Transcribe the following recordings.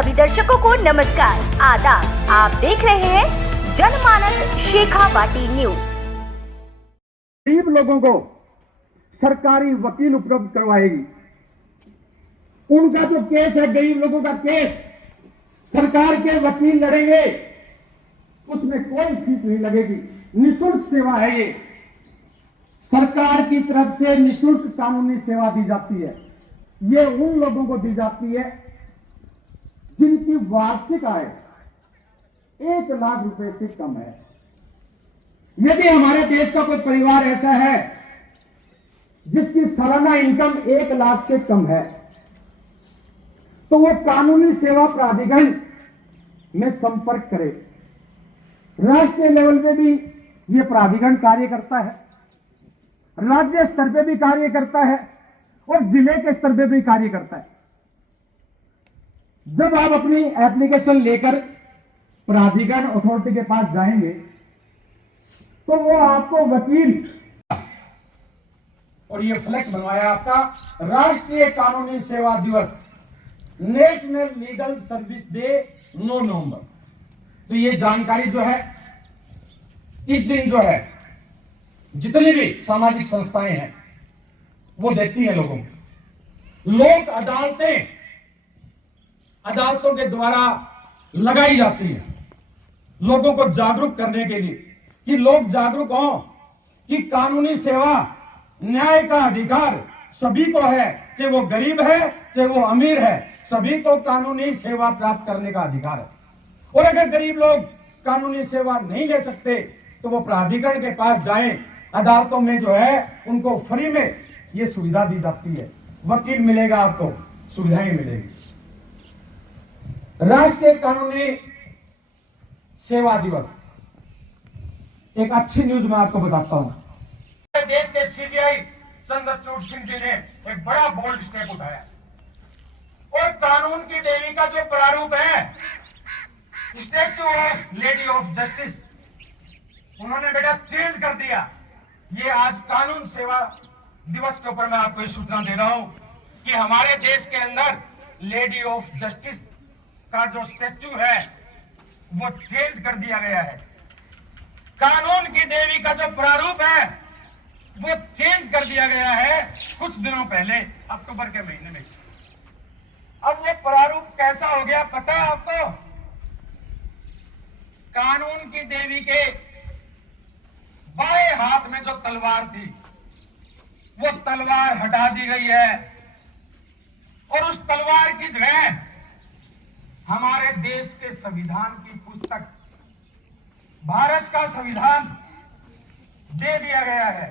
सभी दर्शकों को नमस्कार, आदाब। आप देख रहे हैं जनमानस शेखावाटी न्यूज। गरीब लोगों को सरकारी वकील उपलब्ध करवाएगी। उनका जो केस है, गरीब लोगों का केस, सरकार के वकील लड़ेंगे, उसमें कोई फीस नहीं लगेगी, निःशुल्क सेवा है ये। सरकार की तरफ से निःशुल्क कानूनी सेवा दी जाती है। ये उन लोगों को दी जाती है जिनकी वार्षिक आय 1 लाख रुपए से कम है। यदि हमारे देश का कोई परिवार ऐसा है जिसकी सालाना इनकम 1 लाख से कम है, तो वो कानूनी सेवा प्राधिकरण में संपर्क करे। राष्ट्रीय लेवल पे भी ये प्राधिकरण कार्य करता है, राज्य स्तर पे भी कार्य करता है और जिले के स्तर पे भी कार्य करता है। जब आप अपनी एप्लीकेशन लेकर प्राधिकरण अथॉरिटी के पास जाएंगे तो वो आपको वकील, और ये फ्लेक्स बनवाया आपका राष्ट्रीय कानूनी सेवा दिवस, नेशनल लीगल सर्विस डे 9 नवंबर। तो ये जानकारी जो है इस दिन जो है जितनी भी सामाजिक संस्थाएं हैं वो देती हैं लोगों को। लोक अदालतों के द्वारा लगाई जाती है लोगों को जागरूक करने के लिए कि लोग जागरूक हों कि कानूनी सेवा, न्याय का अधिकार सभी को है, चाहे वो गरीब है चाहे वो अमीर है, सभी को कानूनी सेवा प्राप्त करने का अधिकार है। और अगर गरीब लोग कानूनी सेवा नहीं ले सकते तो वो प्राधिकरण के पास जाएं। अदालतों में जो है उनको फ्री में ये सुविधा दी जाती है, वकील मिलेगा, आपको सुविधाएं मिलेगी। राष्ट्रीय कानूनी सेवा दिवस, एक अच्छी न्यूज मैं आपको बताता हूं। देश के सीजीआई चंद्रचूड़ सिंह जी ने एक बड़ा बोल्ड स्टेप उठाया और कानून की देवी का जो प्रारूप है, statue of lady of justice, उन्होंने बेटा चेंज कर दिया। ये आज कानून सेवा दिवस के ऊपर मैं आपको ये सूचना दे रहा हूं कि हमारे देश के अंदर लेडी ऑफ जस्टिस का जो स्टैच्यू है वो चेंज कर दिया गया है। कानून की देवी का जो प्रारूप है वो चेंज कर दिया गया है कुछ दिनों पहले, अक्टूबर के महीने में। अब ये प्रारूप कैसा हो गया पता है आपको? कानून की देवी के बाएं हाथ में जो तलवार थी वो तलवार हटा दी गई है और उस तलवार की जगह हमारे देश के संविधान की पुस्तक, भारत का संविधान दे दिया गया है।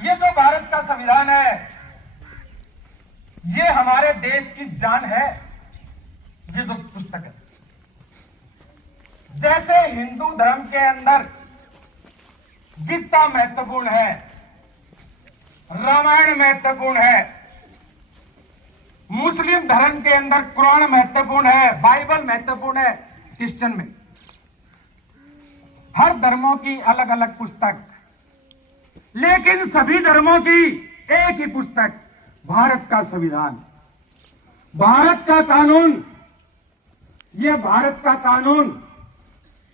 ये जो भारत का संविधान है ये हमारे देश की जान है। ये जो पुस्तक है, जैसे हिंदू धर्म के अंदर गीता महत्वपूर्ण है, रामायण महत्वपूर्ण है, मुस्लिम धर्म के अंदर कुरान महत्वपूर्ण है, बाइबल महत्वपूर्ण है, क्रिश्चियन में हर धर्मों की अलग अलग पुस्तक, लेकिन सभी धर्मों की एक ही पुस्तक, भारत का संविधान, भारत का कानून। यह भारत का कानून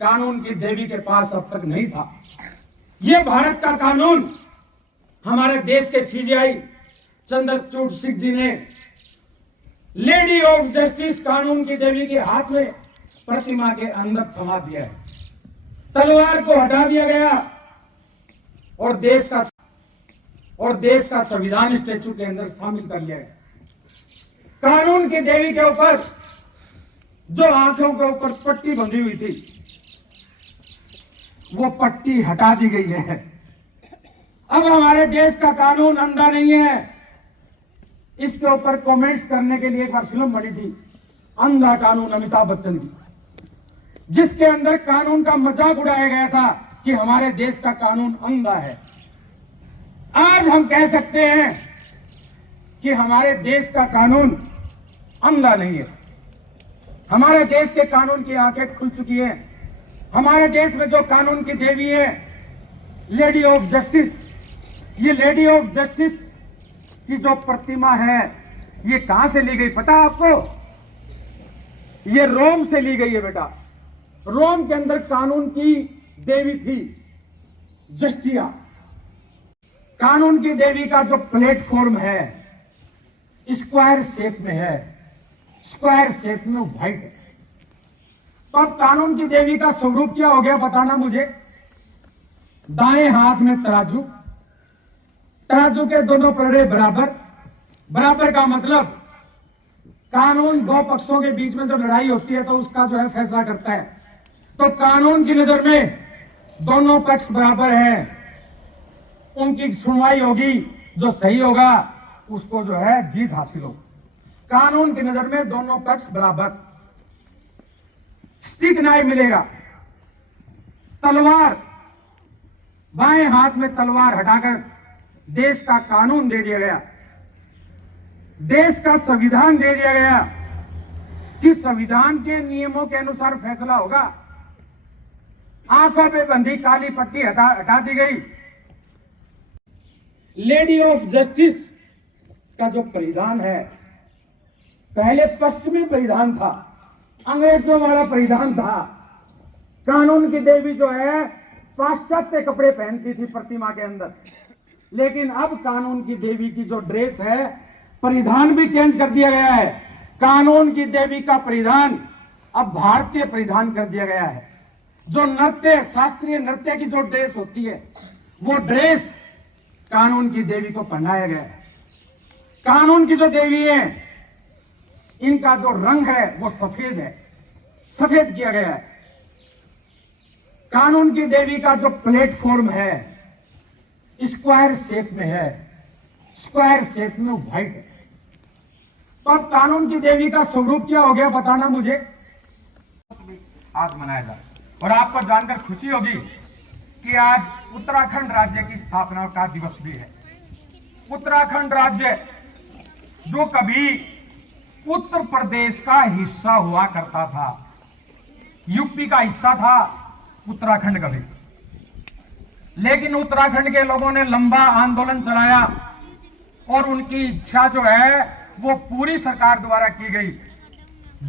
कानून की देवी के पास अब तक नहीं था। यह भारत का कानून हमारे देश के सीजीआई चंद्रचूड़ सिंह जी ने लेडी ऑफ जस्टिस कानून की देवी के हाथ में प्रतिमा के अंदर थमा दिया है। तलवार को हटा दिया गया और देश का संविधान स्टैच्यू के अंदर शामिल कर लिया गया। कानून की देवी के ऊपर जो आंखों के ऊपर पट्टी बंधी हुई थी वो पट्टी हटा दी गई है। अब हमारे देश का कानून अंधा नहीं है। इसके ऊपर कमेंट्स करने के लिए एक बार फिल्म बनी थी, अंधा कानून, अमिताभ बच्चन की, जिसके अंदर कानून का मजाक उड़ाया गया था कि हमारे देश का कानून अंधा है। आज हम कह सकते हैं कि हमारे देश का कानून अंधा नहीं है। हमारे देश के कानून की आंखें खुल चुकी हैं। हमारे देश में जो कानून की देवी है लेडी ऑफ जस्टिस, ये लेडी ऑफ जस्टिस की जो प्रतिमा है ये कहां से ली गई पता है आपको? ये रोम से ली गई है बेटा। रोम के अंदर कानून की देवी थी जस्टिया। कानून की देवी का जो प्लेटफॉर्म है स्क्वायर शेप में है, स्क्वायर शेप में व्हाइट है। तो अब कानून की देवी का स्वरूप क्या हो गया बताना मुझे। दाएं हाथ में तराजू, तराजू के दोनों पलड़े बराबर। बराबर का मतलब कानून दो पक्षों के बीच में जब लड़ाई होती है तो उसका जो है फैसला करता है। तो कानून की नजर में दोनों पक्ष बराबर हैं, उनकी सुनवाई होगी, जो सही होगा उसको जो है जीत हासिल होगी। कानून की नजर में दोनों पक्ष बराबर। स्टिक न्याय मिलेगा। तलवार, बाएं हाथ में तलवार हटाकर देश का कानून दे दिया गया, देश का संविधान दे दिया गया कि संविधान के नियमों के अनुसार फैसला होगा। आंखों पे बंधी काली पट्टी हटा दी गई। लेडी ऑफ जस्टिस का जो परिधान है, पहले पश्चिमी परिधान था, अंग्रेजों वाला परिधान था। कानून की देवी जो है पाश्चात्य कपड़े पहनती थी प्रतिमा के अंदर, लेकिन अब कानून की देवी की जो ड्रेस है, परिधान भी चेंज कर दिया गया है। कानून की देवी का परिधान अब भारतीय परिधान कर दिया गया है। जो नृत्य, शास्त्रीय नृत्य की जो ड्रेस होती है, वो ड्रेस कानून की देवी को पहनाया गया है। कानून की जो देवी है, इनका जो रंग है वो सफेद है, सफेद किया गया है। कानून की देवी का जो प्लेटफॉर्म है स्क्वायर शेप में है, स्क्वायर शेप में व्हाइट है। तो अब कानून की देवी का स्वरूप क्या हो गया बताना मुझे। आज मनाया जाए और आपको जानकर खुशी होगी कि आज उत्तराखंड राज्य की स्थापना का दिवस भी है। उत्तराखंड राज्य जो कभी उत्तर प्रदेश का हिस्सा हुआ करता था, यूपी का हिस्सा था उत्तराखंड कभी, लेकिन उत्तराखंड के लोगों ने लंबा आंदोलन चलाया और उनकी इच्छा जो है वो पूरी सरकार द्वारा की गई।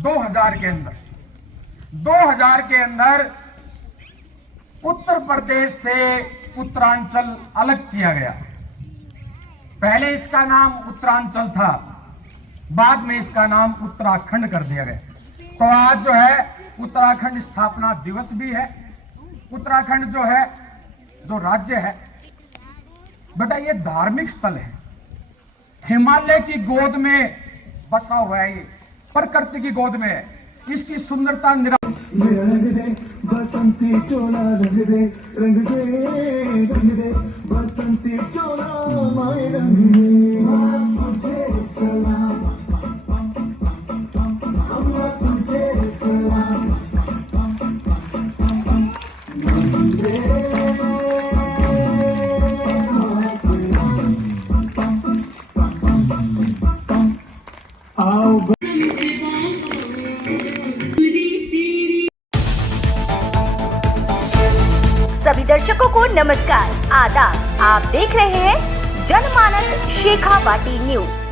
2000 के अंदर 2000 के अंदर उत्तर प्रदेश से उत्तरांचल अलग किया गया। पहले इसका नाम उत्तरांचल था, बाद में इसका नाम उत्तराखंड कर दिया गया। तो आज जो है उत्तराखंड स्थापना दिवस भी है। उत्तराखंड जो है, जो राज्य है बेटा, ये धार्मिक स्थल है। हिमालय की गोद में बसा हुआ है, ये प्रकृति की गोद में है। इसकी सुंदरता रंग दे बसंती चोला, रंग दे रंग दे रंग दे बसंती चोला, माए रंग दे तुझे सलाम, अम्मा तुझे सलाम। आओ सभी दर्शकों को नमस्कार, आदाब। आप देख रहे हैं जनमानस शेखावाटी न्यूज।